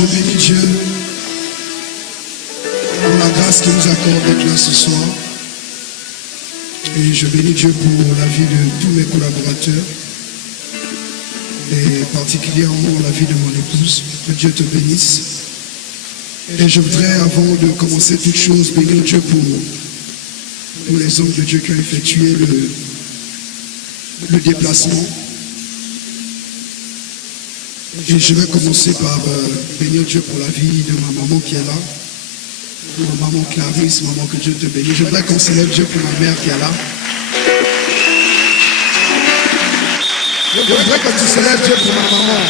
je bénis Dieu pour la grâce qu'il nous accorde d'être là ce soir. Et je bénis Dieu pour la vie de tous mes collaborateurs et particulièrement la vie de mon épouse. Que Dieu te bénisse. Et je voudrais, avant de commencer toute chose, bénir Dieu pour tous les hommes de Dieu qui ont effectué le déplacement. Et je vais commencer par bénir Dieu pour la vie de ma maman qui est là. Ma maman Clarisse, maman, que Dieu te bénisse. Je voudrais qu'on célèbre Dieu pour ma mère qui est là. Je voudrais que tu célèbres Dieu pour ma maman.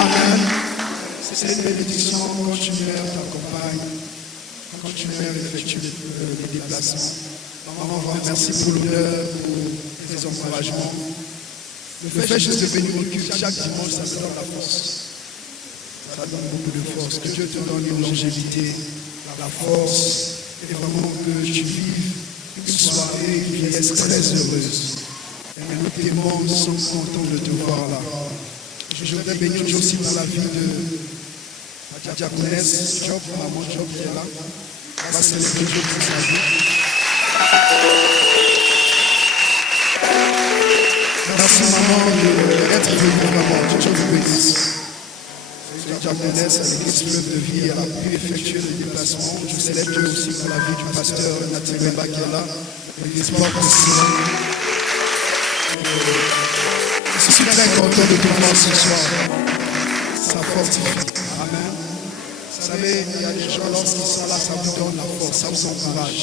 Amen. C'est une bénédiction quand tu mères t'accompagne, quand tu mères effectue les déplacements. Maman, merci pour l'honneur, pour tes encouragements. Le fait juste de venir au culte chaque dimanche, ça me donne la force. Ça donne beaucoup de force. Que Dieu te donne une longévité, la force, et vraiment que tu vives une soirée, une vieillesse très heureuse. Et nous t'aimons, nous sommes contents de te voir là. Je voudrais bénir Dieu aussi pour la vie de la diaconesse Job, maman Job qui est là. On va célébrer Dieu pour sa vie. Merci maman d'être venue vraiment. Que Dieu vous bénisse. La diaconesse à l'église Fleuve de Vie, elle a pu effectuer le déplacement. Je célèbre Dieu aussi pour la vie du pasteur Nathalie Bemba qui est là. L'église Porte de Sion. Je suis très content de te voir ce soir. Ça fortifie. Amen. Vous savez, il y a des gens lorsqu'ils sont là, ça vous donne la force, ça vous encourage.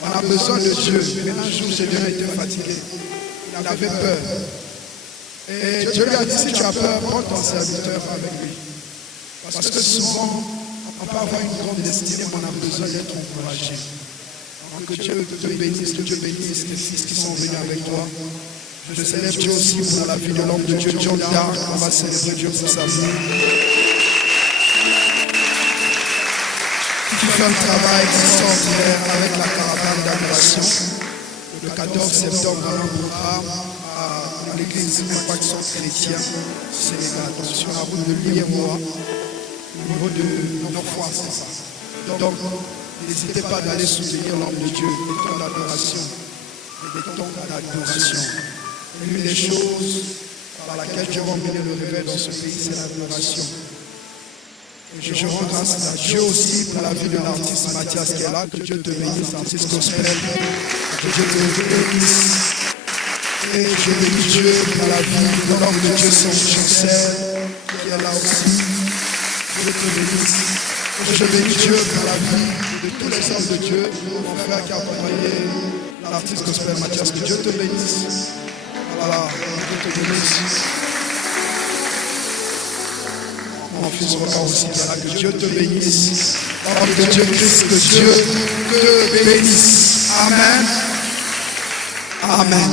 On a besoin de Dieu. Mais un jour, j'ai bien été fatigué. Il avait peur. Et Dieu lui a dit, si tu as peur, prends ton serviteur avec lui. Parce que souvent, on peut avoir une grande destinée, mais on a besoin d'être encouragé. Donc que Dieu te bénisse, que Dieu bénisse les fils qui sont venus avec toi. Je célèbre Dieu aussi pour la vie de l'homme de Dieu, John Dark. On va célébrer Dieu pour sa vie. Tu fais un travail extraordinaire avec la caravane d'adoration. Le 14 septembre, on a un programme à l'église Impact Centre Chrétien Sénégal. Donc sur la route de Liémois, au niveau de Norfois, c'est ça. Donc, n'hésitez pas d'aller soutenir l'homme de Dieu, des temps d'adoration et des temps d'adoration. Et l'une des choses par laquelle Dieu va mener le réveil dans ce pays, c'est l'adoration. Et je rends grâce à Dieu aussi pour la vie de l'artiste Mathias qui est là. Que Dieu te bénisse, l'artiste gospel. Que Dieu te bénisse. Et je bénis Dieu pour la vie de l'homme de Dieu, son Chancel, qui est là aussi. Dieu te bénisse. Je bénis Dieu pour la vie de tous les hommes de Dieu, mon frère qui a accompagné l'artiste gospel Mathias. Que Dieu te bénisse. Voilà, que Dieu te bénisse. Mon fils Roca aussi, voilà, que Dieu te bénisse. Homme de Dieu Christ, que Dieu te bénisse. Amen. Amen.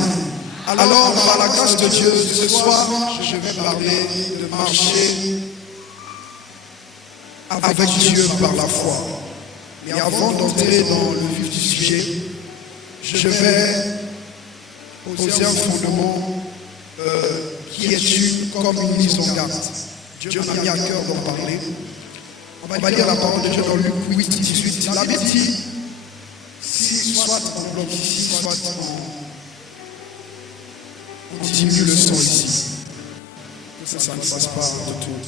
Alors, par la grâce de Dieu, ce soir, je vais parler de marcher avec Dieu par la foi. Mais avant d'entrer dans le vif du sujet, je vais poser un fondement qui est comme une mise en garde. Dieu m'a mis à cœur d'en parler. On va lire la parole de Dieu dans Luc 8, 18. La Bible dit, si soit on bloque ici, soit on diminue le son ici. Ça ne passe pas du tout.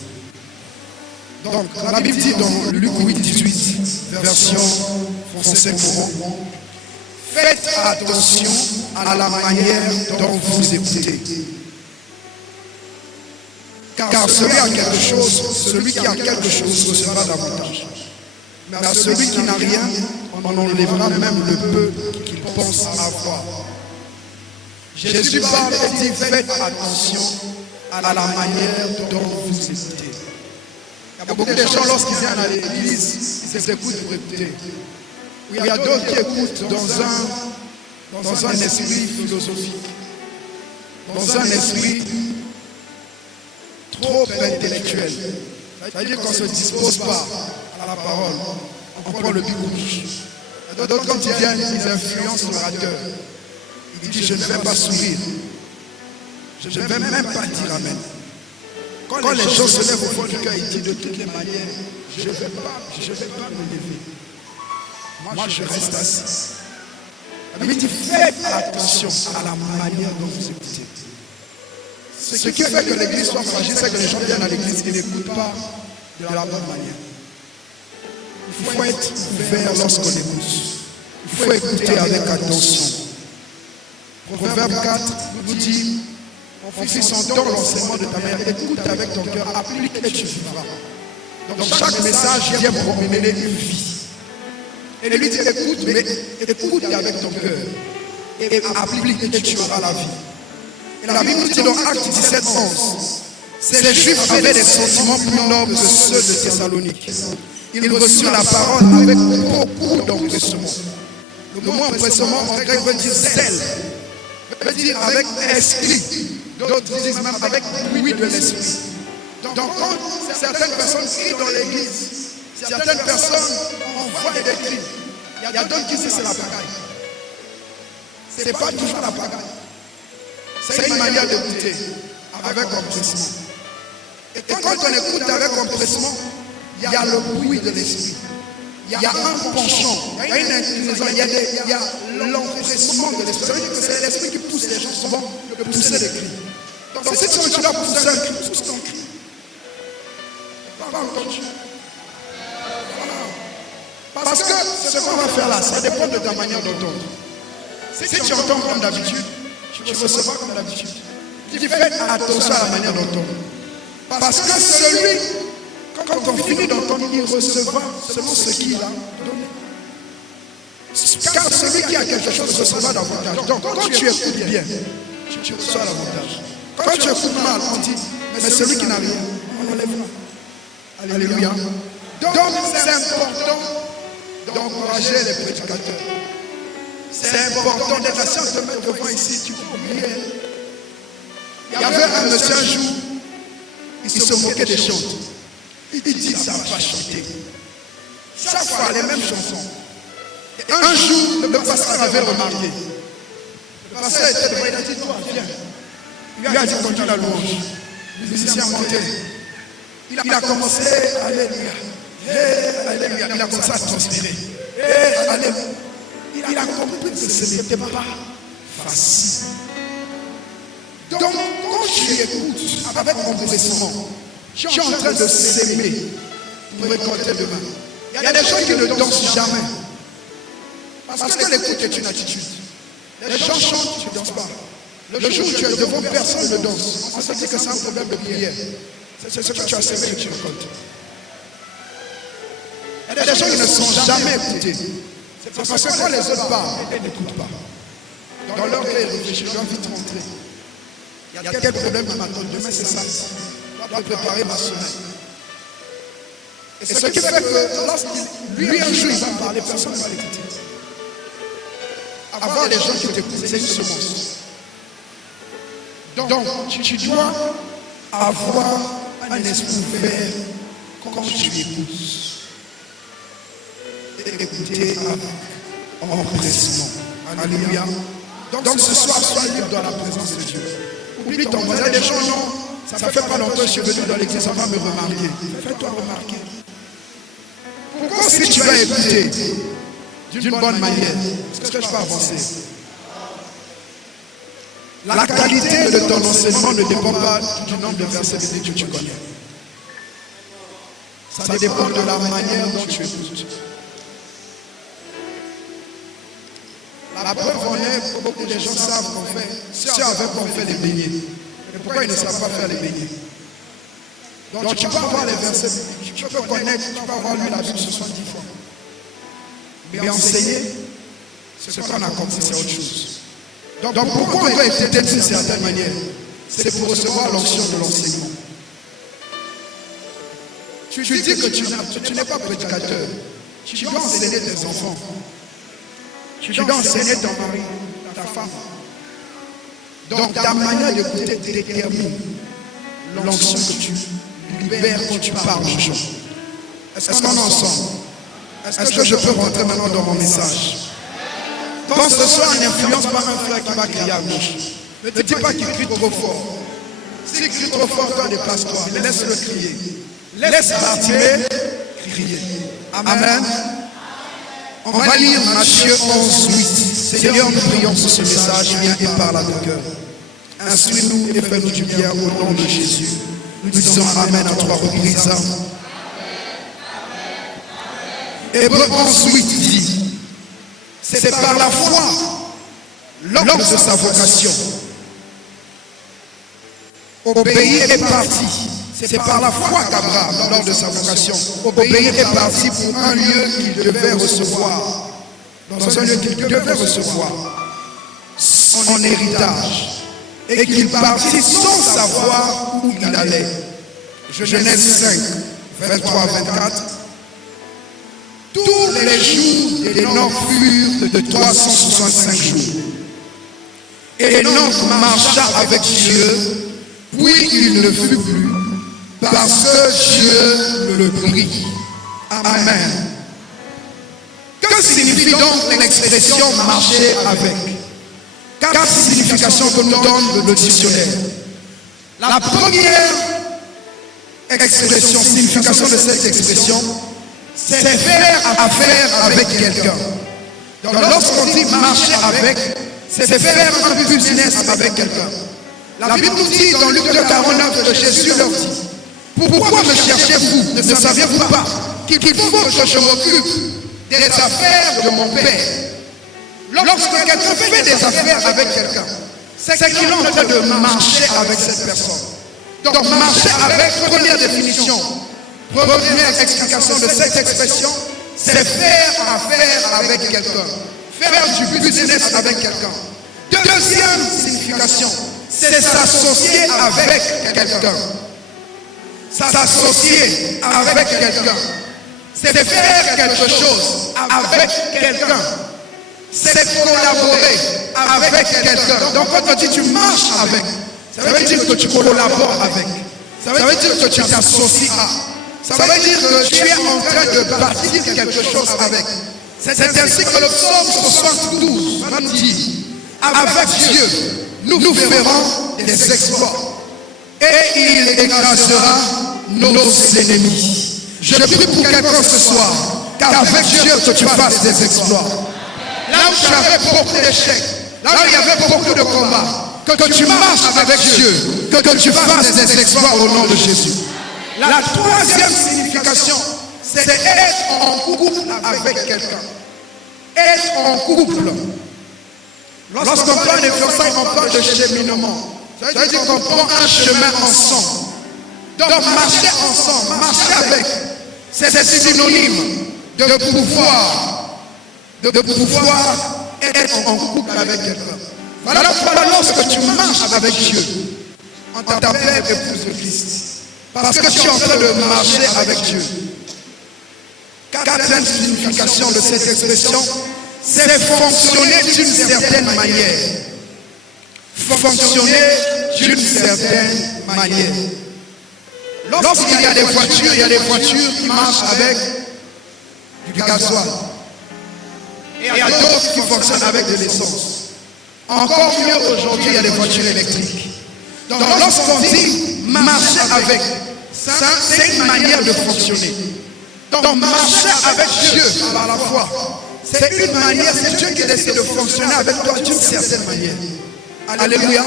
Donc, la Bible dit dans Luc 8, 18, version français courant, faites attention à la manière dont vous écoutez. Car celui qui a quelque chose recevra davantage. Mais à celui qui n'a rien, on enlèvera même le peu qu'il pense avoir. Jésus parle et dit, faites attention à la manière dont vous écoutez. Il y a beaucoup de gens, lorsqu'ils viennent à l'église, ils écoutent pour écouter. Il y a d'autres qui écoutent dans un esprit philosophique, dans un esprit trop intellectuel. C'est-à-dire qu'on ne se dispose pas à la parole. On prend le but rouge. D'autres, quand ils viennent, ils influencent l'orateur. Il dit, je ne vais pas sourire. Je ne vais même pas dire amen. Quand les gens se lèvent au fond du cœur, il dit de toutes les manières, je ne vais pas me lever. Moi, je reste assis. Il dit, faites attention à la manière dont vous écoutez. Ce qui fait que l'église soit fragile, c'est que les gens viennent à l'église et n'écoutent pas de la bonne manière. Il faut être ouvert lorsqu'on écoute. Il faut écouter avec attention. Proverbe 4 nous dit, mon fils, entends l'enseignement de ta mère, écoute avec ton cœur, applique et tu vivras. Donc chaque message vient pour mener une vie. Et lui dit, écoute, mais écoute avec ton cœur. Et applique et tu auras la vie. Et la Bible nous dit dans Actes 17, 11, ces Juifs avaient des sentiments plus nobles que ceux de Thessalonique. Ils reçurent la parole avec beaucoup d'empressement. Le mot empressement en grec veut dire zèle, veut dire avec esprit. D'autres disent même avec bruit de l'esprit. Donc quand certaines personnes crient dans l'église, certaines personnes envoient des cris, il y a d'autres qui disent c'est la pagaille. Ce n'est pas toujours la pagaille. C'est une manière d'écouter avec empressement. Et quand on écoute avec empressement, il y a le bruit de l'esprit. Il y a un penchant, il y a une inclinaison, il y a l'empressement de l'esprit. Ça veut dire que c'est l'esprit qui pousse les gens souvent de pousser des cris. Donc si tu dois pousser un cri, pousse ton cri. Pas entendu. Parce que ce qu'on va faire là, ça dépend de ta manière d'entendre. Si tu entends comme d'habitude, tu recevras comme d'habitude. Tu fais attention à la manière d'entendre. Parce que celui, quand on finit d'entendre, il recevra seulement ce qu'il a donné. Car celui qui a quelque chose recevra davantage. Donc quand tu écoutes bien, tu reçois l'avantage. Quand tu écoutes mal, on dit, mais celui qui n'a rien, on enlèvera. Alléluia. Donc c'est important d'encourager les prédicateurs. C'est important d'être assis, de te mettre devant ici, tu peux oublier. Il y avait un monsieur un jour, il se moquait des chants. Il dit, ça va chanter. Chaque fois, les mêmes chansons. Et un jour, le pasteur avait remarqué. Le pasteur était devant, il a dit, toi, viens. Il lui a dit, continue la louange. Le musicien montait. Il a commencé, alléluia. Alléluia. Il a commencé à transpirer. Alléluia. Il a compris que ce n'était pas facile. Donc, quand tu écoutes avec empressement, tu es en train de s'aimer pour récolter demain. Il y a des gens qui ne dansent jamais. Parce que l'écoute est une attitude. Les gens chantent, tu ne danses pas. Le jour où tu es devant, personne ne danse. On se dit que c'est un problème de prière. C'est ce que tu as semé que tu récoltes. Il y a des gens qui ne sont jamais écoutés. C'est parce que quand les autres parlent, ils n'écoutent pas. Dans leur cœur, ils réfléchissent, je dois vite rentrer. Il y a quel problème qui m'attend demain, c'est ça. Je dois préparer ma semaine. Et ce qui fait que lorsqu'il un jour il va parler, personne ne va l'écouter. Avoir les gens qui t'écoutent, c'est une semence. Donc, tu dois avoir un esprit ouvert quand tu écoutes. Et écouter avec empressement. Alléluia. Donc ce soir, sois libre dans la présence de Dieu. Oublie ton voisin. Il y a des gens, non, ça fait pas longtemps que je suis venu dans l'église, ça va me remarquer. Fais-toi remarquer. Pourquoi si tu vas écouter d'une bonne manière, est-ce que je peux avancer? La qualité de ton enseignement ne dépend pas du nombre de versets que tu connais. Ça dépend de la manière dont tu écoutes. La preuve en est, beaucoup de gens savent qu'on fait. Si avec on fait les beignets. Mais pourquoi ils ne savent pas faire les beignets? Donc tu peux avoir les versets, tu peux connaître, tu peux avoir lu la Bible 70 fois. Mais enseigner, ce qu'on a compris, c'est autre chose. Donc pourquoi on doit écouter d'une certaine manière? C'est pour recevoir l'onction de l'enseignement. Tu dis que tu n'es pas prédicateur. Tu dois enseigner tes enfants. Tu dois enseigner ton mari, ta femme. Donc ta manière d'écouter détermine l'onction que tu libères quand tu parles aux gens. Est-ce qu'on est ensemble? Est-ce que je peux rentrer maintenant dans mon message? Quand ce soir n'influence pas un frère qui va crier à gauche, ne dis pas qu'il crie trop fort. S'il crie trop fort, toi déplace-toi, laisse-le crier. Laisse Bartimée crier. Amen. On va lire Matthieu 11, 8. Seigneur, nous prions sur ce message, viens et parle à nos cœurs. Instruis-nous et fais-nous du bien au nom de Jésus. Nous disons Amen à 3 reprises. Hébreux 11, 8 dit, c'est par la foi, l'homme de sa vocation. Obéir est parti. C'est par la foi qu'Abraham, lors de sa vocation, obéir est parti pour un lieu qu'il devait recevoir. Dans un lieu qu'il devait recevoir son héritage. Et qu'il partit sans savoir où il allait. Genèse 5, 23 à 24. Tous les jours d'Enoch furent de 365 jours. Et Enoch marcha avec Dieu, puis il ne fut plus, parce que Dieu le prit. Amen. Que signifie donc l'expression marcher avec? 4 significations que nous donne le dictionnaire. La première expression, signification de cette expression, c'est faire affaire avec quelqu'un. Donc lorsqu'on dit marcher avec, c'est faire un business avec quelqu'un. La Bible nous dit dans Luc 2,49 que Jésus leur dit, pourquoi me cherchez-vous? Ne saviez-vous pas qu'il faut que je m'occupe des affaires de mon Père? Lorsque quelqu'un fait des affaires avec quelqu'un, c'est qu'il est en train de marcher avec cette personne. Donc marcher avec, première définition, première explication de cette expression, c'est faire affaire avec quelqu'un. Faire du business avec quelqu'un. Deuxième signification, c'est s'associer avec quelqu'un. S'associer avec quelqu'un. C'est faire quelque chose avec quelqu'un. C'est collaborer avec quelqu'un. Donc quand on dit tu marches avec, ça veut dire que tu collabores avec. Ça veut dire que tu t'associes à. Ça veut dire que tu es en train de bâtir quelque chose avec. C'est ainsi que le psaume 72 nous dit, avec Dieu, nous ferons des exploits. Et il écrasera nos ennemis. Je prie pour quelqu'un ce soir, qu'avec Dieu que tu fasses des exploits. Là où tu avais beaucoup d'échecs, là où il y avait beaucoup de combats, que tu marches avec Dieu, que tu fasses des exploits au nom de Jésus. La troisième signification, c'est être en couple avec quelqu'un. Être en couple. Lorsqu'on parle de fiançailles, on parle de cheminement. Ça veut dire qu'on prend un chemin ensemble. Donc marcher ensemble, marcher avec, c'est synonyme de pouvoir être en couple avec quelqu'un. Voilà pourquoi lorsque tu marches avec Dieu, on t'appelle épouse de Christ. Parce que tu es en train de marcher avec Dieu. Quatrième signification de cette expression, c'est fonctionner d'une certaine manière. Fonctionner d'une certaine manière. Lorsqu'il y a des voitures, il y a des voitures qui marchent avec du gasoil. Et il y a d'autres qui fonctionnent avec de l'essence. Encore mieux aujourd'hui, il y a des voitures électriques. Donc lorsqu'on dit marcher avec, c'est une manière de fonctionner. Donc marcher avec Dieu par la foi, c'est une manière, c'est Dieu qui décide de fonctionner avec toi d'une certaine manière. Alléluia.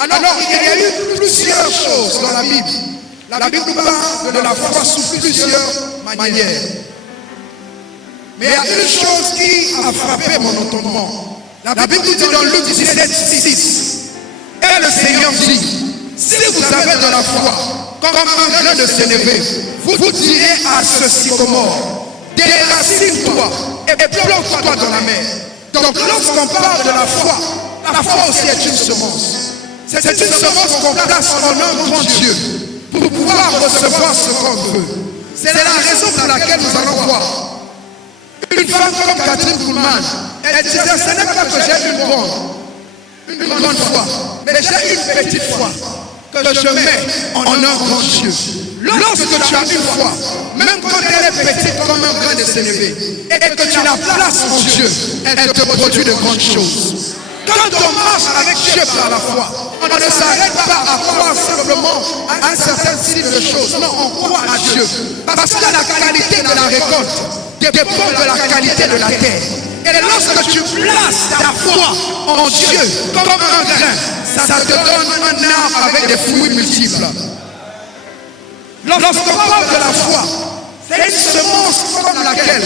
Alors il y a eu plusieurs choses dans la Bible. La Bible parle de la foi sous plusieurs manières. Mais il y a une chose qui a frappé mon entendement. La Bible dit dans Luc 17, 6, et le Seigneur dit, si vous avez de la foi, comme un grain de sénévé, vous direz à ce sycomore, déracine-toi et plante-toi dans la mer. Donc lorsqu'on parle de la foi aussi est une semence. C'est une semence qu'on place en un grand Dieu pour pouvoir recevoir ce qu'on veut. C'est la raison pour laquelle nous allons voir une femme comme Catherine Kuhlman. Elle disait, ce n'est pas que j'ai une grande foi, mais j'ai une petite foi que je mets en un grand Dieu. Lorsque tu as une foi, même quand elle est petite comme un grain de sénévé, et que tu la places en Dieu, elle te produit de grandes choses. Quand on marche avec Dieu par la foi, on ne s'arrête pas à croire simplement à un certain type de choses. Non, on croit à Dieu. Parce que la qualité de la récolte dépend de la qualité de la terre. Et lorsque tu places ta foi en Dieu comme un grain, ça te donne un arbre avec des fruits multiples. Lorsqu'on parle de la foi, c'est une semence comme laquelle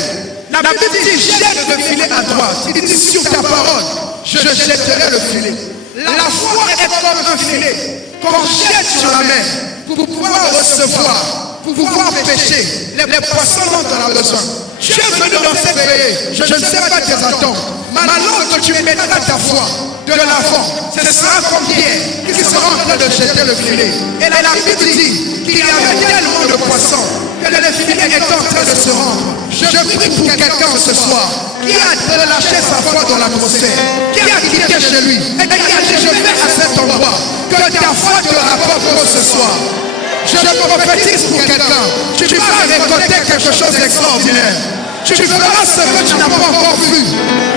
la Bible dit jette le filet à droite. Il dit sur ta parole, je jetterai le filet. La foi est comme un filet qu'on jette sur la mer pour pouvoir recevoir, pour pouvoir pêcher les poissons dont on a besoin. Tu es venu dans cette veillée, je ne sais pas tes attentes, mais alors que tu mettras ta foi de l'avant, ce sera comme Pierre qui sera en train de jeter le filet. Et la Bible dit qu'il y avait tellement de poissons que le filet est en train de se rendre. Je prie pour quelqu'un ce soir qui a relâché sa foi dans l'atmosphère, qui a quitté chez lui et qui a dit je vais à cet endroit, que ta foi te rapporte ce soir. Je prophétise pour quelqu'un. Tu vas récolter quelque chose d'extraordinaire. Tu feras ce que tu n'as pas encore vu.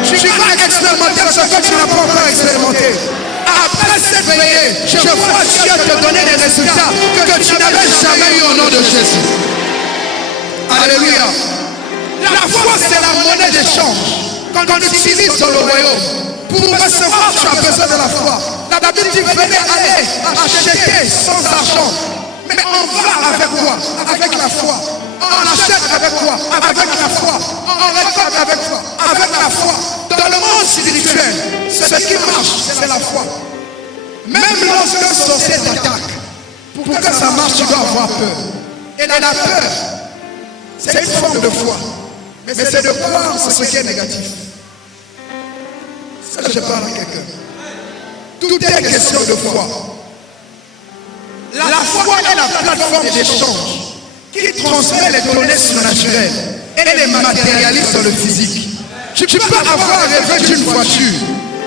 Tu vas expérimenter ce que tu n'as pas encore expérimenté. Après cette veillée, je vois Dieu te donner des résultats que tu n'avais jamais eu au nom de Jésus. Alléluia. La foi, c'est la monnaie d'échange qu'on utilise dans le royaume. Pour recevoir, tu as besoin de la foi. La Bible dit venez aller acheter sans argent. Mais on va avec quoi? Avec la foi. On achète avec quoi? Avec la foi. On récolte avec quoi? Avec la foi. Dans le monde spirituel, ce qui marche, c'est la foi. Même lorsqu'un sorcier t'attaque, pour que ça marche, tu dois avoir peur. Et la peur, c'est une forme de foi. Mais c'est de croire sur ce qui est négatif. Ça, je parle à quelqu'un. Tout est question de foi. La foi est la plateforme d'échange qui transmet les données surnaturelles et les matérialise dans le physique. Tu peux avoir rêvé d'une voiture,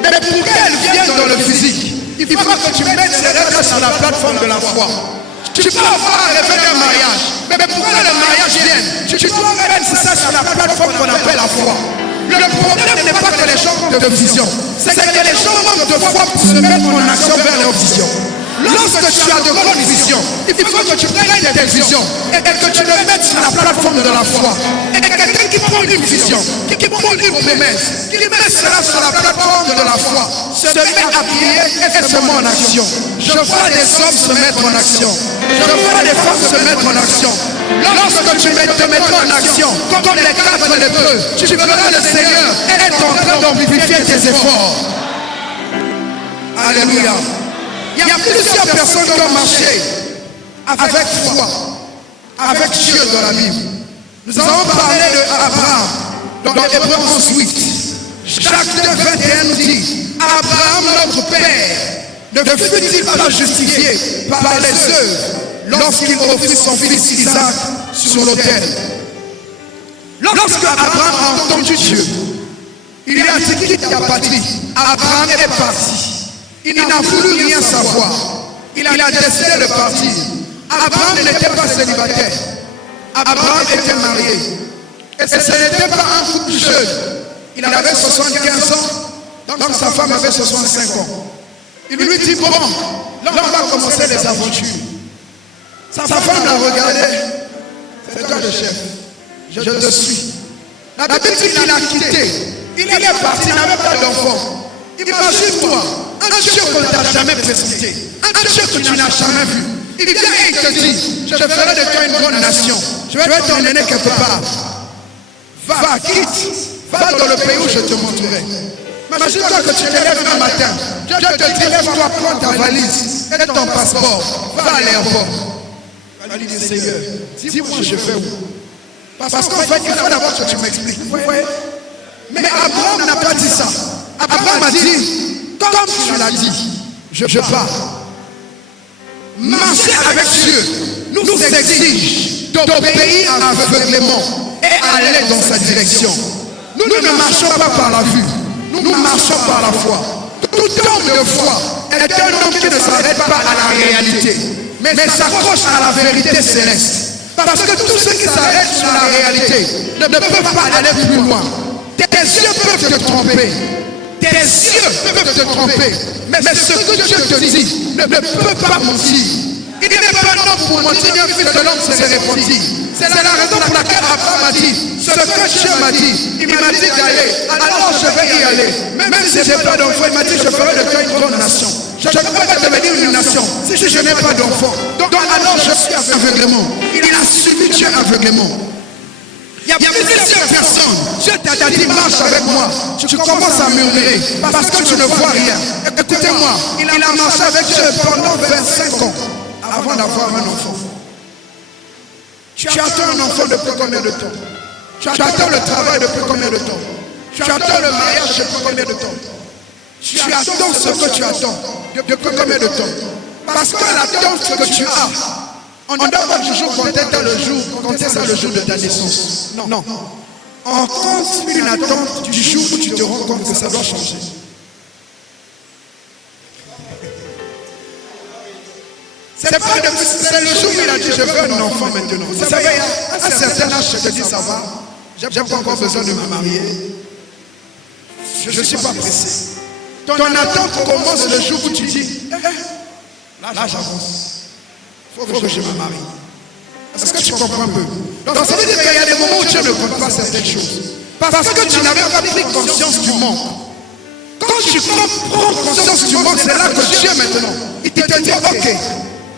mais pour qu'elle vienne dans le physique, il faut que tu mettes ces rêves sur la plateforme de la foi. Tu peux avoir rêvé d'un mariage, mais pour que le mariage vienne, tu dois mettre ça sur la plateforme qu'on appelle la foi. Le problème n'est pas que les gens manquent de vision, c'est que les gens manquent de foi pour se mettre en action vers leur vision. Lorsque tu as de bonnes visions, il faut que tu prennes tes visions et que tu le mettes sur la plateforme de la foi. Et quelqu'un qui prend une vision, qui prend une promesse, qui met cela sur la plateforme de la foi, se met à prier et se met en action. Je vois des hommes se mettre en action. Je vois des femmes se mettre en action. Lorsque tu te mettras en action, comme les 4 lépreux, tu verras le Seigneur être en train d'amplifier tes efforts. Alléluia. Il y a plusieurs personnes qui ont marché avec foi, avec Dieu dans la Bible. Nous avons parlé d'Abraham dans Hébreux 11:8. Jacques 2:21 nous dit Abraham, notre père, ne fut-il pas justifié par les œuvres lorsqu'il offrit son fils Isaac sur l'autel? Lorsque Abraham a entendu Dieu, il a dit quitte ta patrie. Abraham est parti. Il n'a voulu rien savoir. Il a décidé de partir. Abraham n'était pas célibataire. Abraham était marié. Et ce n'était pas un couple jeune. Il avait 75 ans, donc sa femme avait 65 ans. Il lui dit, bon, là on va commencer les aventures. Sa femme l'a regardé. C'est toi le chef. Je te suis. La Bible dit qu'il a quitté. Il est parti, il n'avait pas d'enfant. Imagine-toi, un Dieu qu'on ne t'a jamais présenté, un Dieu que tu n'as jamais vu. Il vient et il te dit, je ferai de toi une grande nation. Je vais t'emmener quelque part. Va, quitte, va dans le pays où je te montrerai. Imagine-toi que tu te lèves un matin. Dieu te dit, lève-toi, prends ta valise et ton passeport. Va à l'aéroport. Va lui dire, Seigneur, dis-moi je fais où? Parce qu'en fait, il faut d'abord que tu m'expliques. Mais Abraham n'a pas dit ça. Abraham a dit, comme tu l'as dit, je pars. Marcher avec Dieu nous exige d'obéir aveuglément et aller dans sa direction. Nous ne marchons pas par la vue, nous marchons par la foi. Tout homme de foi est un homme qui ne s'arrête pas à la réalité, mais s'accroche à la vérité céleste. Parce que tous ceux qui s'arrêtent sur la réalité ne peuvent pas aller plus loin. Tes yeux peuvent te tromper. Tes yeux peuvent te tromper. Mais ce que Dieu te dit ne peut pas mentir. Il n'est pas non pour mentir, un fils de l'homme se répondit. C'est la raison pour laquelle Abraham a dit ce que Dieu m'a dit. Il m'a dit d'aller, alors je vais y aller. Même si je n'ai pas d'enfant, il m'a dit je ferai de toi une grande nation. Je ne peux pas devenir une nation si je n'ai pas d'enfant. Donc alors je suis aveuglément. Il a suivi Dieu aveuglément. Il y a plusieurs personnes. Dieu t'a dit marche avec moi. Tu commences à murmurer parce que tu ne vois rien. Écoutez-moi, il a marché avec Dieu pendant 25 ans avant d'avoir un enfant. Tu attends un enfant depuis combien de temps? Tu attends le travail depuis combien de temps? Tu attends le mariage depuis combien de temps? Tu attends ce que tu attends depuis combien de temps? Parce que l'attente que tu as, on ne doit pas toujours compter ça le jour de ta naissance. Non. On compte une attente du jour où tu te rends compte que ça doit changer. C'est le jour où il a dit je veux un enfant maintenant. Vous savez, à un certain âge, je te dis ça va. J'ai pas encore besoin de me marier. Je ne suis pas pressé. Ton attente commence le jour où tu dis là j'avance. Il faut que je me marie. Est-ce que tu comprends un peu? Donc ça veut dire qu'il y a des moments où Dieu ne compte pas certaines choses. Parce que tu n'avais pas pris conscience du manque. Quand tu prends conscience du manque, c'est là que Dieu maintenant, il te dit ok,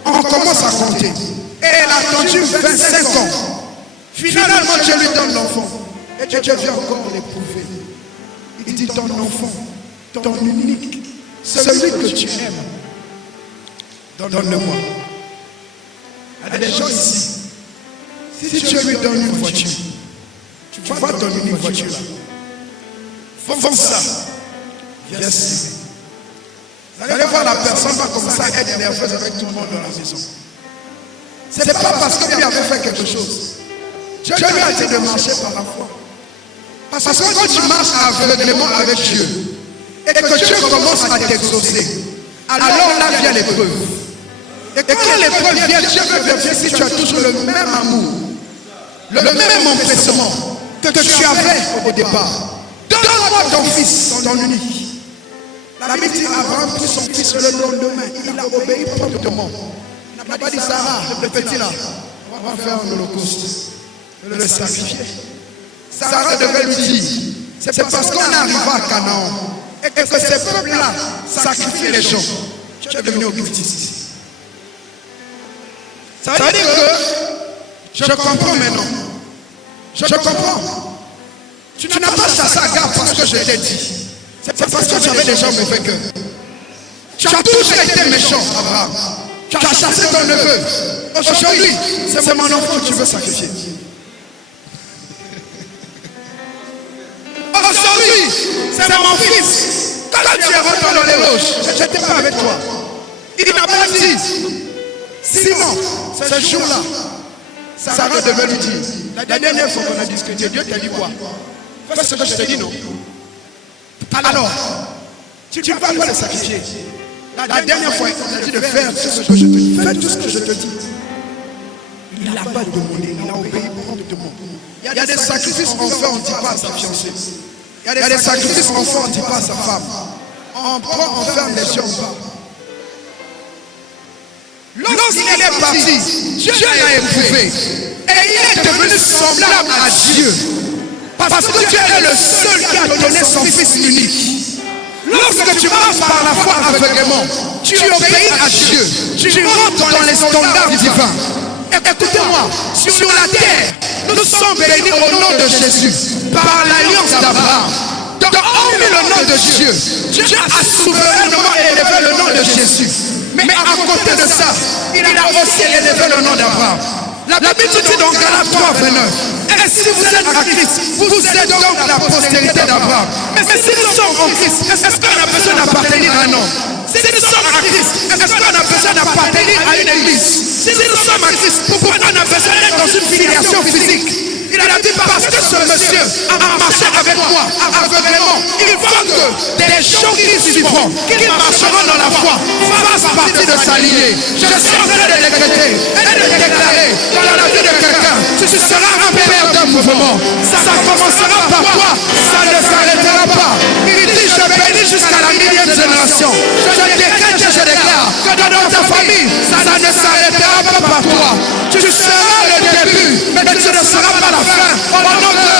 on commence à compter. Et elle a attendu 25 ans. Finalement, Dieu lui donne l'enfant. Et Dieu vient encore l'éprouver. Il dit ton enfant, ton unique, celui que tu aimes, donne-le-moi. Il y a des gens ici. Si Dieu lui donne une voiture, tu vas ton unique voiture là. Fonce ça. Viens ici. Vous allez voir la personne va commencer à être nerveuse avec tout le monde dans la maison. Ce n'est pas parce que lui avait fait quelque chose. Dieu lui a dit de marcher par la foi. Parce que quand tu marches aveuglément avec Dieu et que Dieu commence à t'exaucer, alors là vient l'épreuve. Et quand l'épreuve vient, Dieu veut vérifier si tu as toujours le même amour, le même empressement que tu avais au départ. Donne-moi ton fils, ton unique. La Bible dit Abraham prit son fils le lendemain. Il a obéi promptement. Il n'a pas dit Sarah, le petit là, on va faire un holocauste, le sacrifier. Sarah devait lui dire, c'est parce qu'on arrive à Canaan et que ces peuples-là sacrifient les gens. Tu es devenu occultiste ici. Ça veut dire que je comprends maintenant. Je comprends. Tu n'as pas chassé Agar parce que je t'ai dit. C'est parce que tu avais des gens mauvais cœur. Tu as toujours été méchant, Abraham. Tu as chassé ton neveu. Aujourd'hui, c'est mon enfant que tu veux sacrifier. Aujourd'hui, c'est mon fils. Quand tu es rentré dans les loges, je n'étais pas avec toi. Il n'a pas dit, Simon, ce jour-là, Sarah devait lui dire, la dernière fois qu'on a discuté, Dieu t'a dit quoi? Fais ce que je t'ai dit, non? Alors, tu ne vas pas le sacrifier. La dernière fois, il t'a dit de faire tout ce que je te dis. Fais tout ce que je te dis. Il n'a pas demandé, il a obéi promptement. Il y a des sacrifices qu'on fait, on ne dit pas à sa fiancée. Il y a des sacrifices qu'on fait, on ne dit pas à sa femme. On prend, on ferme les yeux, on parle. Lorsqu'il est parti, Dieu l'a éprouvé. Et il est devenu semblable à Dieu. Parce que Dieu est le seul qui a donné son fils unique. Lorsque tu marches par la foi aveuglément, tu obéis à Dieu. Tu rentres dans les standards divins. Écoutez-moi, sur la terre, nous sommes bénis au nom de Jésus, par l'alliance d'Abraham. Donc, hormis le nom de Dieu, Dieu a souverainement élevé le nom de Jésus. Mais à côté de ça, il a aussi élevé le nom d'Abraham. La Bible dit dans Galates 3, 29. Et si vous êtes à Christ, vous êtes donc la postérité d'Abraham. Mais si nous sommes en Christ, est-ce qu'on a besoin d'appartenir à un homme? Si nous sommes à Christ, est-ce qu'on a besoin d'appartenir à une église? Si nous sommes à Christ, pourquoi on a besoin d'être dans une filiation physique? Il a dit parce que ce monsieur a marché avec moi aveuglément. Il faut que des gens qui suivront, qui marcheront dans la foi, fassent partie de sa lignée. Je suis en train de décréter et de déclarer dans la vie de quelqu'un. Tu seras un père d'un mouvement. Ça commencera par toi, ça ne s'arrêtera pas. Il dit, je bénis jusqu'à la millième génération. Je décrète et je déclare que dans ta famille, ça ne s'arrêtera pas par toi. Tu seras le début, mais tu ne seras pas la fin. Au nom de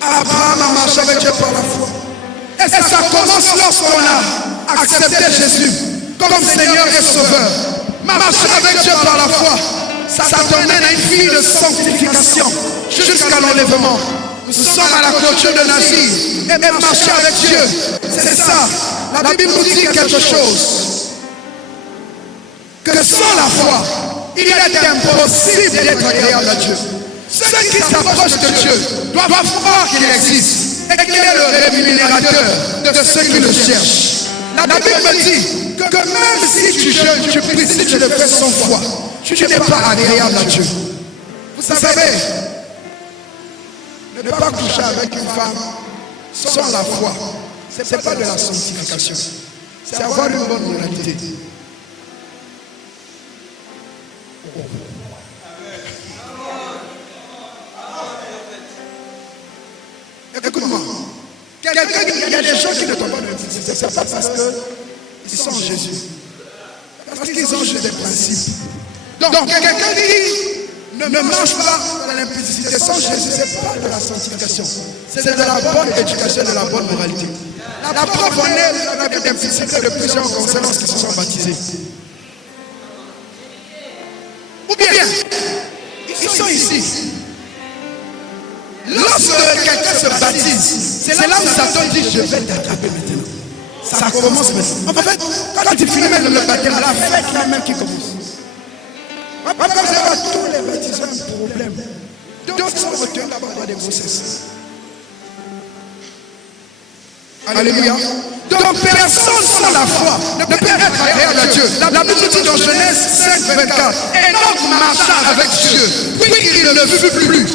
Abraham a marché avec Dieu par la foi. Et ça commence lorsqu'on a accepté Jésus comme Seigneur et Sauveur. Marcher avec Dieu par la foi, ça t'emmène à une vie de sanctification jusqu'à l'enlèvement. Nous sommes à la clôture de Nazir et marcher avec Dieu, c'est ça. La Bible nous dit quelque chose. Que sans la foi, il est impossible d'être agréable à Dieu. Ceux qui s'approchent de Dieu doivent croire qu'il existe et qu'il est le rémunérateur de ceux qui le cherchent. La Bible me dit que même si tu jeûnes, tu pries, si tu le fais sans foi, tu n'es pas agréable à Dieu. Vous savez, ne pas coucher avec une femme sans la foi, ce n'est pas de la sanctification, c'est avoir une bonne moralité. Écoute-moi, il y a des gens qui ne tombent pas dans l'impudicité, c'est pas parce qu'ils sont en Jésus, parce qu'ils ont juste des principes. Donc quelqu'un dit, ne marche pas dans l'impudicité sans Jésus, ce n'est pas de la sanctification, c'est de la bonne éducation, de la bonne moralité. La preuve en est avec l'impudicité de plusieurs concernants qui se sont baptisés. Ou bien, ils sont ici. Lorsque quelqu'un se baptise, c'est là où Satan dit, je vais t'attraper maintenant. Ça commence maintenant. En fait, quand tu finis même le baptême, la fête là même qui commence. Comme ça va, tous les baptisés ont un problème. D'autres sont retenus d'avoir des grossesses. Alléluia. Donc personne sans la foi ne peut être agréable à Dieu. La Bible dit dans Genèse 5, 24, Enoch marcha avec Dieu, puis il ne fut plus.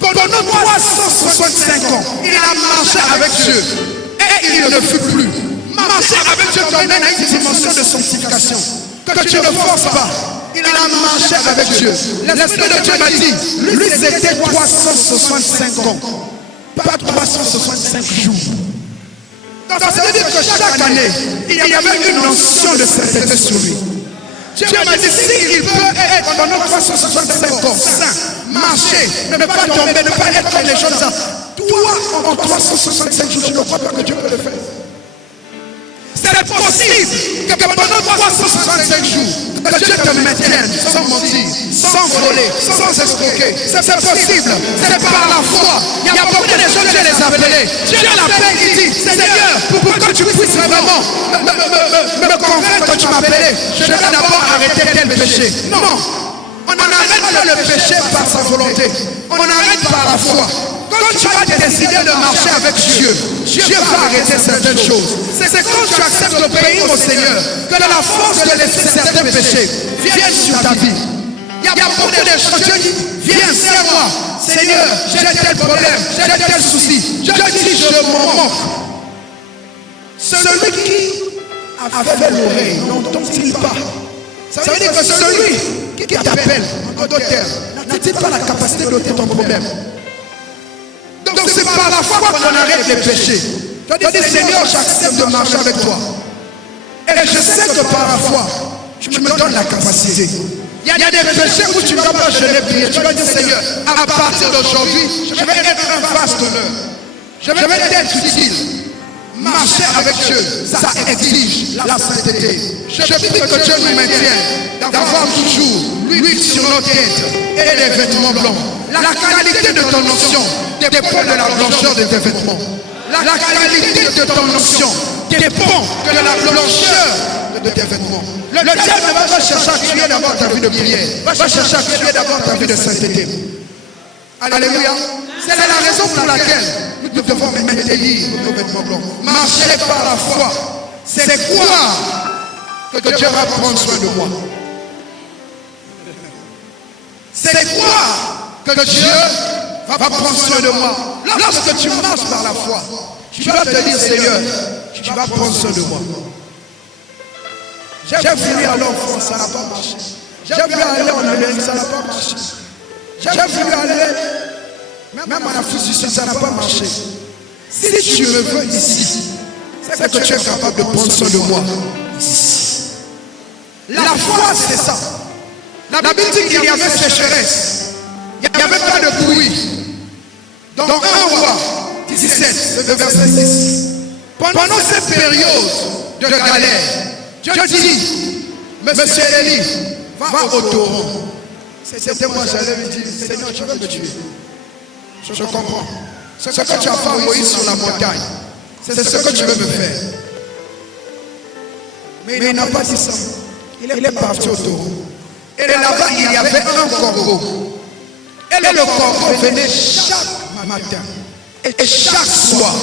Pendant 365 ans, il a marché avec Dieu et il ne fut plus. Marcher avec Dieu t'emmène à une dimension de sanctification que tu ne forces pas. Il a marché avec Dieu. L'Esprit de Dieu m'a dit, lui c'était 365 ans, pas 365 jours. Donc ça veut dire que chaque année, il y avait une notion de sainteté sur lui. Dieu m'a dit, s'il peut être pendant 365 ans saint, marcher, ne pas tomber, ne pas être comme les gens, toi en 365 jours, tu ne crois pas que Dieu peut le faire. C'est possible que pendant 365 jours, que Dieu te maintienne sans mentir, sans voler, sans escroquer. C'est possible, c'est par la foi. Il y a beaucoup de gens, Dieu les a appelés. Dieu l'appelle, il dit, Seigneur, pour que tu puisses vraiment me convaincre que tu m'as appelé, je vais d'abord arrêter tel péché. Non, on n'arrête pas le péché par sa volonté, on arrête par la foi. Quand tu vas décider de marcher avec Dieu, Dieu va arrêter certaines choses. C'est quand tu acceptes le pays au Seigneur que la force de laisser certains péchés viennent sur ta vie. Il y a beaucoup de gens, Dieu dit, viens, serre-moi. Seigneur, j'ai tel problème, j'ai tel souci. Dieu dit, je m'en moque. Celui qui a fait l'oreille n'entend-il pas? Ça veut dire que celui qui t'appelle en d'autres termes n'a-t-il pas la capacité d'ôter ton problème? Donc c'est par la foi qu'on arrête les péchés. Tu dis, Seigneur, j'accepte de marcher avec toi. Et je sais que par la foi, tu me donnes la capacité. Il y a des péchés où tu ne vas pas jeûner, prier. Tu vas dire, Seigneur, à partir d'aujourd'hui, je vais être un vaste honneur. Je vais être utile. Marcher avec Dieu, ça exige la sainteté. Je prie que Dieu nous maintienne d'avoir toujours l'huile sur nos têtes et les vêtements blancs. La qualité de ton onction dépend de la blancheur de tes vêtements. La qualité de ton onction dépend de la blancheur de tes vêtements. Le diable ne va pas chercher à tuer d'abord ta vie de prière, va chercher à tuer d'abord ta vie de sainteté. Alléluia. C'est la raison pour laquelle nous devons maintenir nos vêtements blancs. Marcher par la foi. C'est quoi que Dieu va prendre soin de moi. C'est quoi que Dieu va prendre soin de moi. Lorsque tu marches par la foi, tu vas te dire, Seigneur, tu vas prendre soin de moi. J'ai voulu aller en France, ça n'a pas marché. J'ai voulu aller en Amérique, ça n'a pas marché. J'ai voulu aller, même en Afrique du Sud, ça n'a pas marché. Si tu me veux ici, c'est que tu es capable de prendre soin de moi. Ici. La foi, c'est ça. La Bible dit qu'il y avait sécheresse. Il n'y avait pas de pluie. Dans 1 Roi 17, le verset 6. Pendant cette période de galère, Dieu dit, Monsieur Élie, va au torrent. C'était moi, j'allais lui dire, Seigneur, tu veux me tuer. Je comprends. Ce que tu as fait à Moïse sur la montagne, c'est ce que tu veux me faire. Mais il n'a pas dit ça. Il est parti au torrent. Et là-bas, il y avait un corbeau. Et le corbeau venait chaque matin et chaque soir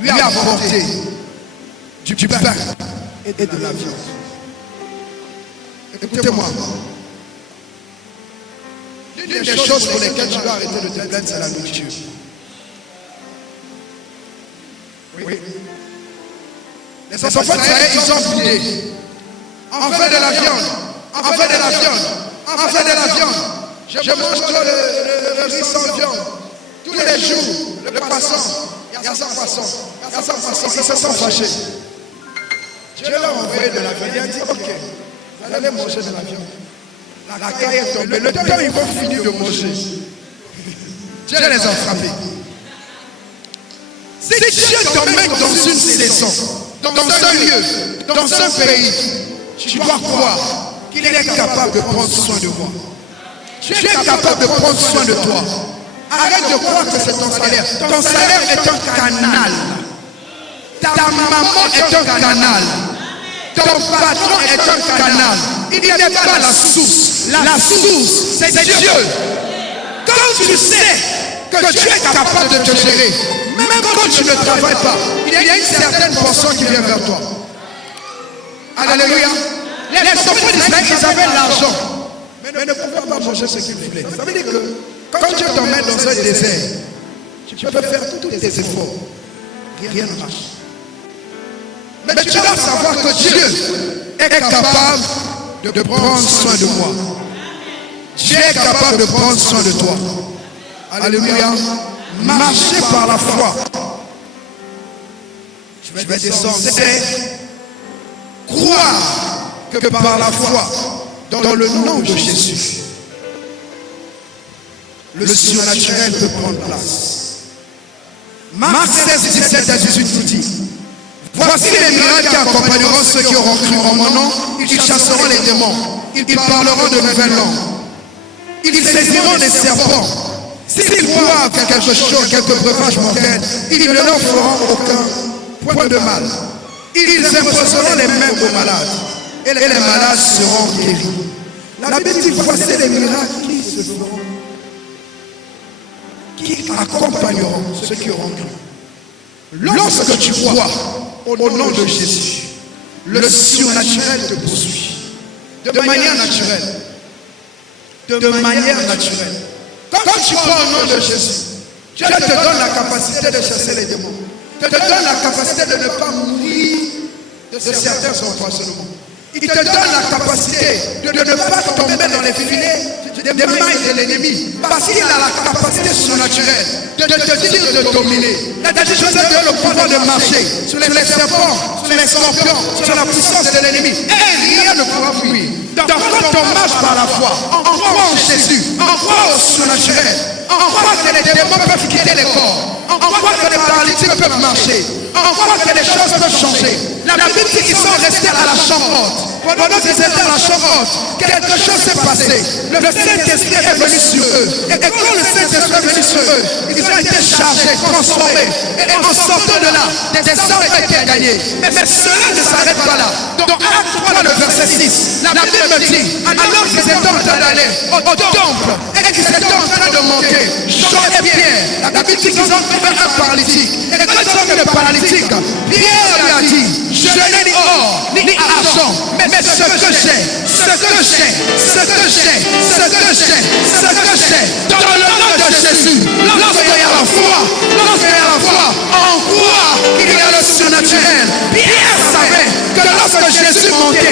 lui apporter du pain et de la viande. Écoutez-moi. L'une des choses pour lesquelles tu dois arrêter de te plaindre, c'est la nourriture. Oui. Les enfants d'Israël, ils ont boudé. On fait de la viande. On fait de la viande. On fait de la viande. Je mange le riz sans viande. Tous les jours, le poisson. Il y a 100 poissons. Il y a 100 poissons. Ils se sont fâchés. Dieu leur a envoyé de la viande. Il a dit, ok, vous allez manger de la viande. La caille est tombée. Le temps, ils vont finir de manger. Dieu les a frappés. Si Dieu t'emmène dans une saison, dans un lieu, dans un pays, tu dois croire qu'il est capable de prendre soin de moi. Tu es capable de prendre soin de toi. Arrête de croire que c'est ton salaire. Ton salaire est un canal. Ta maman est un canal. Ton patron est un canal. Il n'est pas la source. La source, c'est Dieu. Quand tu sais que tu es capable de te gérer, même quand tu ne travailles pas, il y a une certaine portion qui vient vers toi. Alléluia. Les enfants d'Israël, ils avaient l'argent, mais ne pouvaient pas manger ce qu'ils voulaient. Ça veut dire que quand Dieu t'emmène dans un désert, tu peux faire tous tes efforts. Rien ne marche. Mais tu dois savoir que Dieu est capable de prendre soin de moi. Dieu est capable de prendre soin de toi. Alléluia. Marcher par la foi. Je vais descendre. C'est croire que par la foi, dans le nom de Jésus, le surnaturel peut prendre place. Marc 16, 17 à 18 vous dit, voici les miracles qui accompagneront ceux qui auront cru en mon nom. Ils chasseront les démons. Ils parleront de nouvelles langues. Ils saisiront des serpents. S'ils voient quelque chose, quelque breuvage mortel, ils ne leur feront aucun point de mal. Ils imposeront les mains aux malades. Et les malades seront guéris. La Bible dit, voici les miracles qui se feront, qui accompagneront ceux qui auront cru. Lorsque tu crois au nom de Jésus, le surnaturel te poursuit. De manière naturelle. De manière naturelle. Quand tu crois au nom de Jésus, Dieu te donne la capacité de chasser les démons. Te donne la capacité de ne pas mourir de certains empoisonnements. Il te donne la capacité de ne pas tomber dans les filets des mailles de l'ennemi. Parce qu'il a la capacité surnaturelle de te dire de dominer. Il a dit, je te donne le pouvoir de marcher sur les serpents, sur les scorpions, sur la puissance de l'ennemi. Et rien ne pourra fuir. Donc quand on marche par la foi, on croit en Jésus, on croit au surnaturel, on croit que les démons peuvent quitter les corps, on croit que les paralytiques peuvent marcher, on croit que les choses peuvent changer. La Bible dit qu'ils sont restés à la chambre haute. Pendant qu'ils étaient à la chambre haute, quelque chose s'est passé. Le Saint-Esprit est venu sur eux. Et quand le Saint-Esprit est venu sur eux, ils ont été chargés, transformés. Et en sortant de là, des hommes ont été gagnés. Mais cela ne s'arrête pas là. Donc Acte 3, le verset 6, la Bible me dit, alors qu'ils étaient en train d'aller au temple et qu'ils étaient en train de monter, Jean et Pierre, la Bible dit qu'ils ont trouvé un paralytique. Et quand ils ont vu le paralytique, Pierre lui a dit, je n'ai ni or, ni argent, mais ce que j'ai, dans le nom de Jésus, lorsqu'il y a la foi, on croit qu'il y a le surnaturel. Pierre savait que lorsque Jésus montait,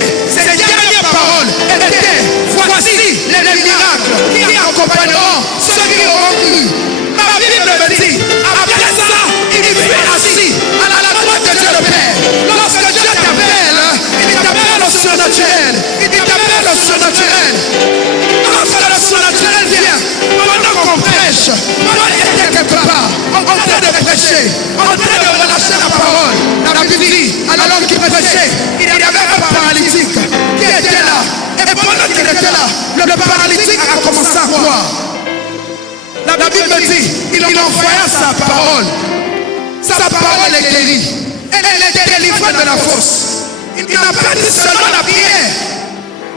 prêchait, en train de relâcher la parole. La Bible dit, alors qu'il prêchait, il y avait un paralytique qui était là. Et pendant qu'il était là, le paralytique a commencé à croire. La Bible dit, il envoya sa parole. Sa parole est guérie. Elle est délivrée de la fosse. Il n'a pas dit seulement la prière.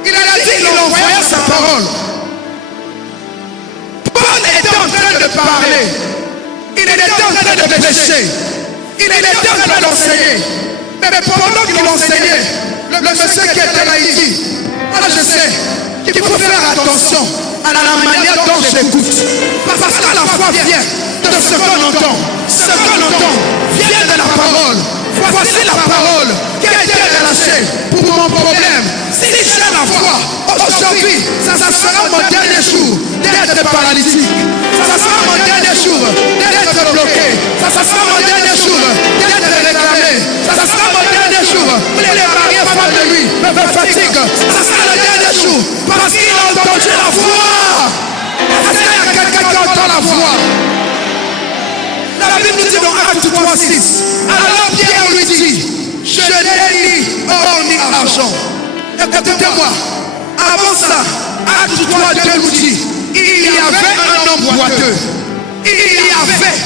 Il a dit, il envoya sa parole. Paul était en train de parler. Il était en train de prêcher. Il était en train d'enseigner. Mais pendant qu'il enseignait, le monsieur qui était là, il dit, moi je sais qu'il faut faire attention à la manière dont j'écoute. Parce que la foi vient de ce qu'on entend. Ce qu'on entend vient de la parole. Voici la parole qui a été relâchée pour mon problème. Si j'ai la foi, aujourd'hui, ça sera mon dernier jour d'être paralytique. Ça sera mon dernier jour d'être bloqué. Ça sera mon dernier jour d'être réclamé. Ça sera mon dernier jour où les mariés font de lui me fatiguent. Ça sera le dernier jour parce qu'il a entendu la voix. Est-ce qu'il y a quelqu'un qui entend la voix? La Bible nous dit dans Actes 3:6. Alors Pierre lui dit, je n'ai ni or ni argent. Écoutez-moi, avant ça, Actes 3:2 nous dit, il y avait un homme boiteux. Il y avait,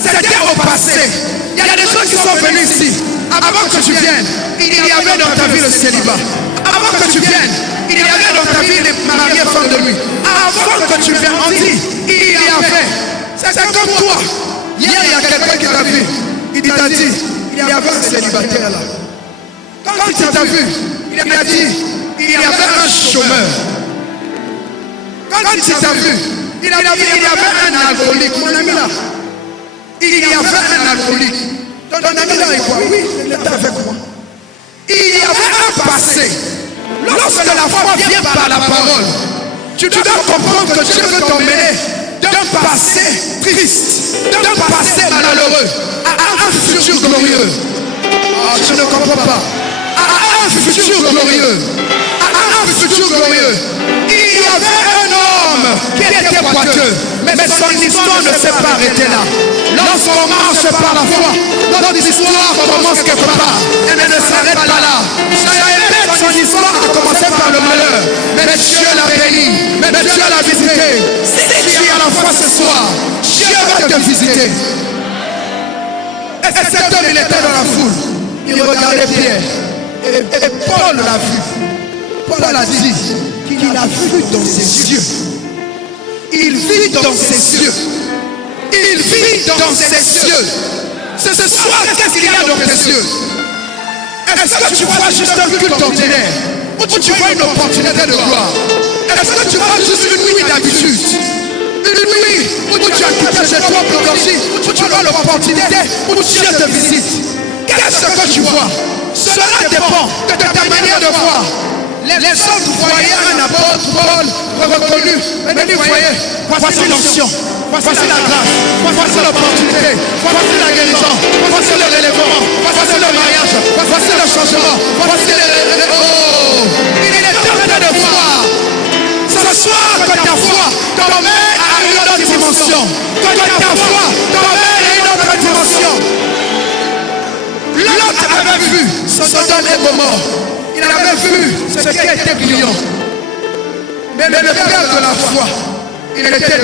c'était au passé. Il y a des gens qui sont venus ici. Avant que tu viennes, il y avait dans ta vie le célibat. Avant que tu viennes, il y avait dans ta vie les mariés femmes de lui. Avant que tu viennes, on dit, il y avait. C'est comme toi. Hier, il y a quelqu'un qui t'a vu. Il t'a dit, il y avait un célibataire là. Quand il t'a vu, il a dit, il y avait un chômeur. Quand il t'a vu, il a dit, il y avait un alcoolique. Mon ami là, il y avait un alcoolique. Ton ami là, il croit, oui, il était avec moi. Il y avait un passé. Lorsque la foi vient par la parole, tu dois comprendre que Dieu veut t'emmener d'un passé triste, d'un passé malheureux, à un futur glorieux. Oh, je ne comprends pas. À un futur glorieux. À un futur glorieux. Il y avait un homme qui était boiteux, mais son histoire ne s'est pas arrêtée là. Lorsqu'on marche par la foi, notre histoire commence quelque part. Elle ne s'arrête pas là. Son histoire a commencé par le malheur, mais Dieu l'a béni, mais Dieu l'a visité. Si tu as la foi ce soir, Dieu va te visiter. Et cet homme, il était dans la foule. Il regardait Pierre. Et Paul l'a vu. Paul a dit qu'il a vu dans ses yeux. Il vit dans ses yeux. Il vit dans ses yeux. Ce soir, qu'est-ce qu'il y a dans tes yeux? Est-ce que tu vois juste un culte ordinaire ou tu vois une opportunité de gloire? Est-ce que tu vois juste une nuit d'habitude? Une nuit où tu as quitté chez toi pour dormir, où tu vois l'opportunité, où Dieu te visite? Qu'est-ce que tu vois? Cela dépend de ta manière de voir. Les autres voyaient un apôtre Paul reconnu. Mais lui voyez, voici l'onction, voici la grâce, voici l'opportunité, voici la guérison, voici le relèvement, voici le mariage, voici le changement, voici le... Oh! Il est temps de voir. Ce soir que ta foi t'emmène à une autre dimension. Que ta foi t'emmène à une autre dimension. L'autre avait vu Sodome et Gomorrhe. Il avait vu ce qui était brillant. Mais le père de la foi, il était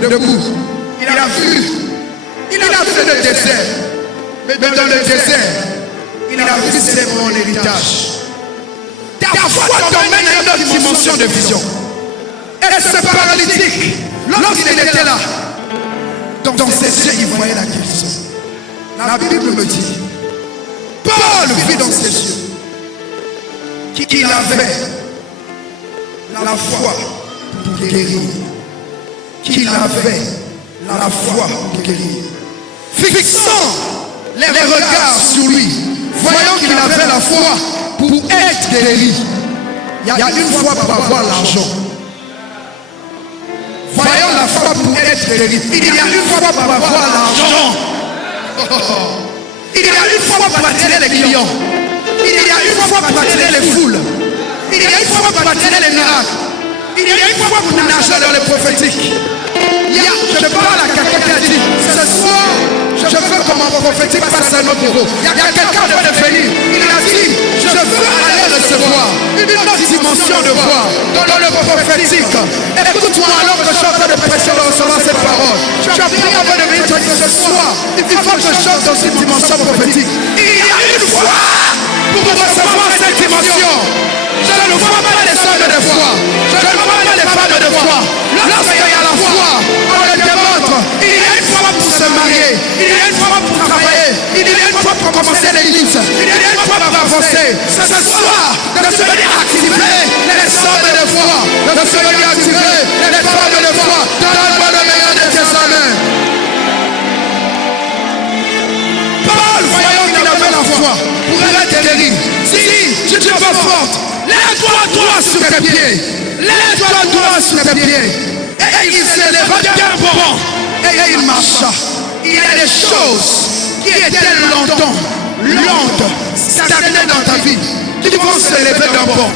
debout. Il a vu le désert. Mais dans le désert, il a vu c'est mon héritage. Ta foi t'emmène à une autre dimension de vision. Et ce paralytique, lorsqu'il était là, dans ses yeux, il voyait la guérison. La Bible me dit, Paul vit dans ses yeux qu'il avait la foi pour guérir. Qu'il avait la foi pour guérir. Fixant les regards sur lui, voyant qu'il avait la foi pour être guéri. Il y a une foi pour avoir l'argent. Voyons la foi pour être guéri. Il y a une foi pour avoir l'argent. Il y a une foi pour attirer les clients. Il y a une foi pour attirer les foules. Il y a une foi pour attirer les miracles. Il y a une foi pour nager dans les prophétiques. Je parle à quelqu'un qui a dit, ce soir, je veux que mon prophétique passe à notre bureau. Il y a quelqu'un qui veut venir. Il a dit, je veux aller recevoir une autre dimension de foi dans le prophétique. Écoute-moi alors que je suis en train de prêcher de recevoir cette parole. Tu as pris avant de venir, tu as dit, ce soir, il faut que je chante dans une dimension prophétique. Il y a une foi pour recevoir cette dimension. Je ne vois pas les hommes de foi. Je ne vois pas les femmes de foi. Lorsqu'il y a la foi, on le démontre. Il y a une foi pour se marier. Il y a une foi pour travailler. Il y a une foi pour commencer l'église. Il y a une foi pour avancer. Ce soir, de se venir activer les hommes de foi. De se venir activer les femmes de foi. Donne-moi le meilleur de tes hommes. Paul, voyons qu'il avait la foi pour être guéri. Si tu es pas forte, lève-toi droit sur tes pieds. Lève-toi droit sur tes pieds. Et il s'éleva d'un bond. Et il marcha. Il y a des choses qui étaient longtemps, stagnées dans ta vie, qui vont s'élever d'un bond.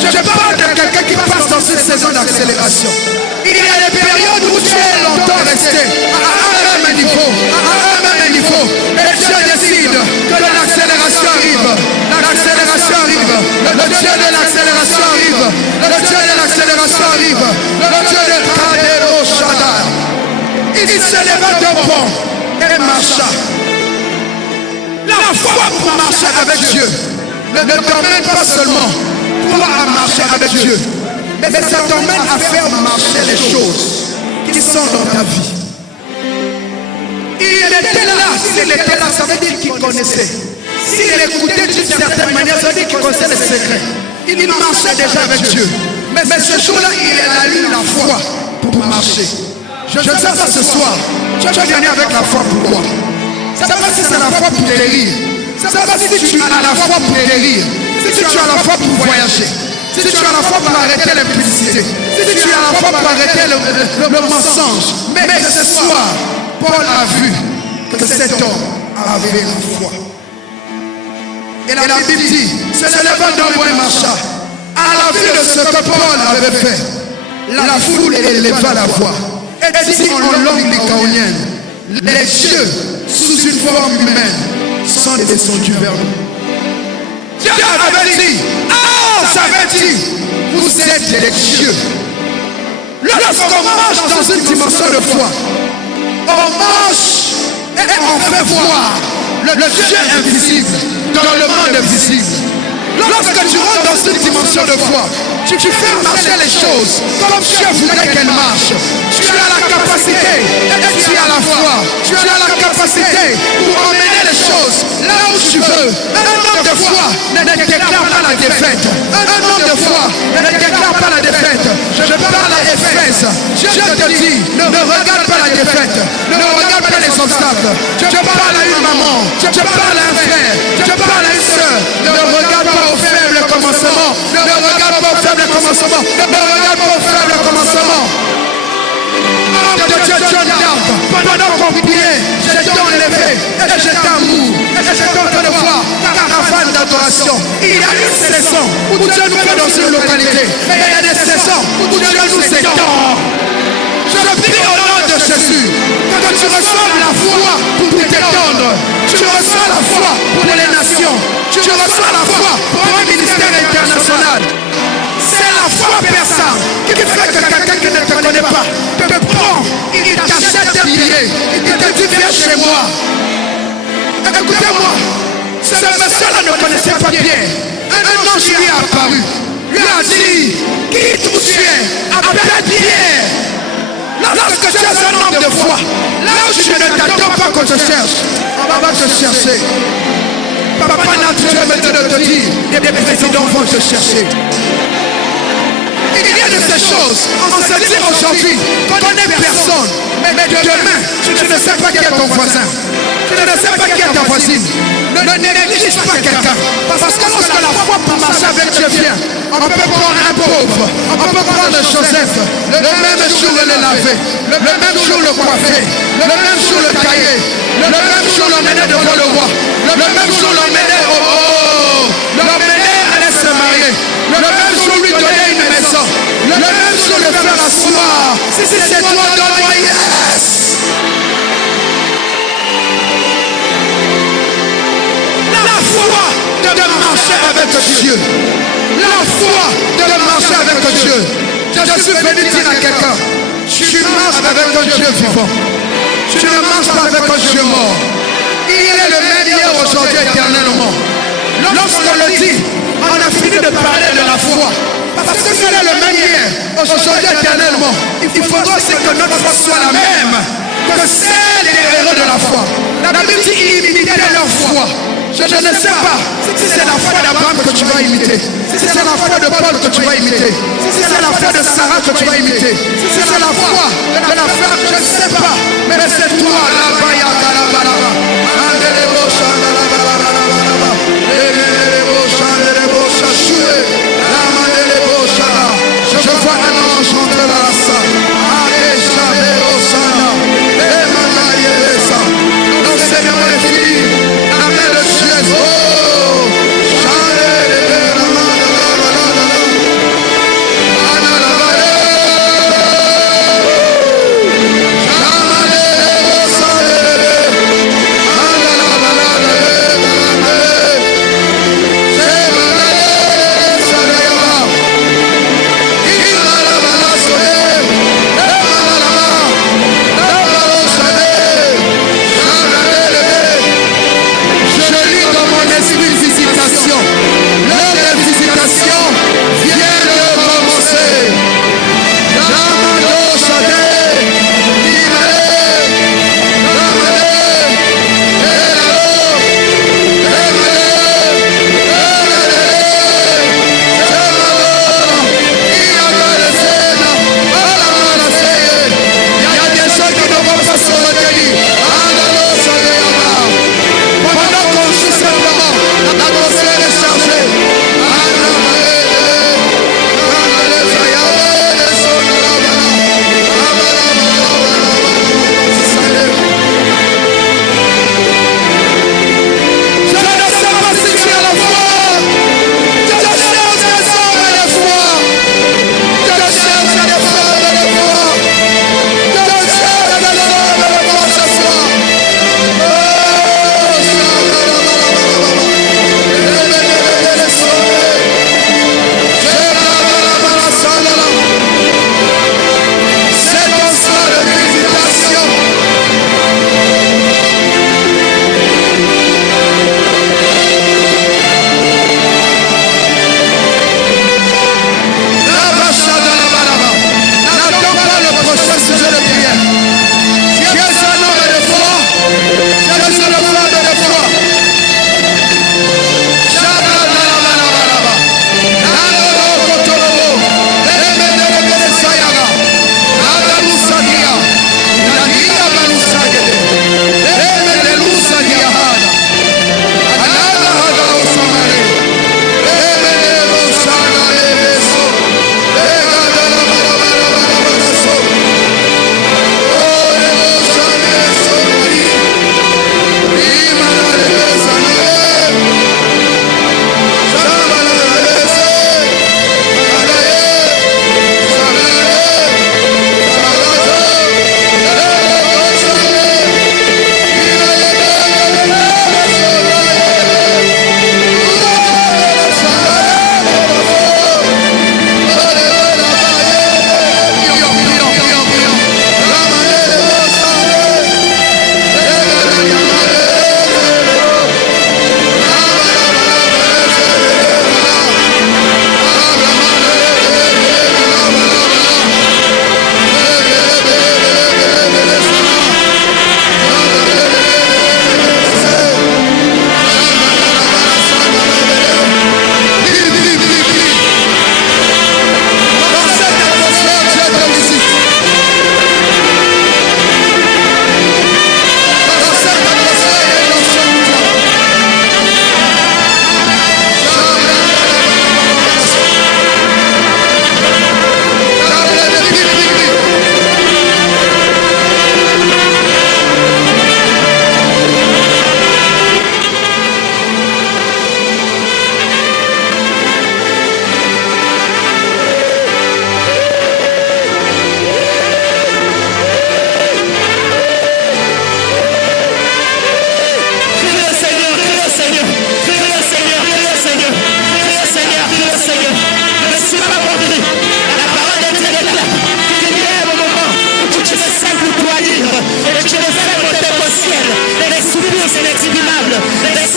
Je parle de quelqu'un qui passe dans une saison d'accélération. Il y a des périodes où tu es longtemps resté à un même niveau. Et Dieu décide que l'accélération arrive. L'accélération arrive. Le Dieu de l'accélération arrive. Le Dieu de l'accélération arrive. Le Dieu de Kadero Shaddai. Il s'éleva d'un bond et marcha. La foi pour marcher avec Dieu ne t'emmène pas seulement pour marcher avec Dieu, mais ça t'emmène à faire marcher les choses qui sont dans ta vie. Il était là, s'il était là, ça veut dire qu'il connaissait. S'il écoutait d'une certaine manière, ça veut dire qu'il connaissait les secrets. Il marchait déjà avec Dieu. Mais ce jour-là, il a eu la foi pour marcher. Je ne sais pas ce soir, tu as gagné avec la foi pourquoi? Ça ne sais pas si c'est la foi pour guérir. Ça ne sais pas si tu as la foi pour guérir. Si tu as la foi pour voyager. Si tu as la foi pour arrêter l'impudicité. Si tu as la foi pour arrêter le mensonge. Mais ce soir, Paul a vu que cet homme avait la foi. Et la Bible dit, se levant d'un bond et marcha. À la vue de ce que Paul avait fait, la foule éleva la voix. Et dit en langue lycaonienne, les dieux sous une forme humaine sont descendus vers nous. Dieu avait dit, ça veut dire, vous êtes des dieux. Lorsqu'on marche dans une dimension de foi, on marche et on fait voir le Dieu invisible dans le monde visible. Lorsque tu rentres dans une dimension de foi, tu fais marcher les choses comme Dieu voudrait qu'elles marchent. Tu as la capacité et tu as la foi. Tu as la capacité pour emmener les choses là où tu veux. Un homme de foi ne déclare pas la défaite. Un homme de foi ne déclare pas la défaite. Je parle à Éphèse. Dieu te dit, ne regarde pas la défaite. Ne regarde pas les obstacles. Je parle à une maman. Je parle à un frère. Je parle à une soeur. Ne regarde pas au faible commencement. Ne regarde pas au faible commencement. Ne regarde pas au faible commencement. Pendant qu'on priait, j'étais enlevé et j'étais amour. Et j'étais en train de voir caravane d'adoration. Il y a une saison où Dieu nous fait dans une localité. Et il y a des saisons où Dieu nous étend. Je prie au nom de Jésus que tu reçois la foi pour t'étendre. Tu reçois la foi pour les nations. Tu reçois la foi pour un ministère international. C'est la foi perçante qui fait que quelqu'un qui ne te connaît pas te prend, il t'achète un billet, il te dit viens chez moi. Écoutez-moi, ce monsieur-là ne connaissait pas Pierre. Un ange lui est apparu, lui a dit, qui tu es? Appelle Pierre. Lorsque tu es un homme de foi, là où tu ne t'attends pas qu'on te cherche, on va te chercher. Papa naturel me dit de te dire, les présidents vont te chercher. Il y a de ces choses, on se dit aujourd'hui, connais personne, mais demain, tu ne sais pas qui est ton voisin, tu ne sais pas qui est ta voisine. Ne néglige pas quelqu'un, parce que lorsque la foi pour marcher avec Dieu vient, on peut prendre un pauvre, on peut prendre Joseph, le même jour le laver, le même jour le coiffer, le même jour le tailler, le même jour l'emmener devant le roi, le même jour l'emmener aller se marier, le même jour lui donner une maison, le même jour le faire asseoir. Si c'était donne-moi, donne-moi, yes. La foi de marcher avec Dieu. La foi de marcher avec Dieu. Je suis venu dire à quelqu'un, tu marches avec un Dieu vivant. Tu ne marches pas avec un Dieu mort. Il est le même hier, aujourd'hui, éternellement. Lorsqu'on le dit, on a fini de parler de la foi. Parce que s'il est le même hier, aujourd'hui, éternellement, il faudra aussi que notre foi soit la même que celle des héros de la foi. La Bible dit imiter leur foi. Je ne sais pas si c'est la foi d'Abraham que tu vas imiter, si c'est la foi de Paul que tu vas imiter, si c'est la foi de Sarah que tu vas imiter, si c'est la foi de la femme, je ne sais pas, mais c'est toi là-bas. Je vois un ange entrer dans la salle. Non, Seigneur, est fini. La main de Dieu. Oh,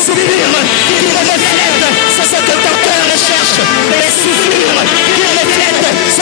soupir qui reflète ce que ton cœur recherche, des soufflures qui reflètent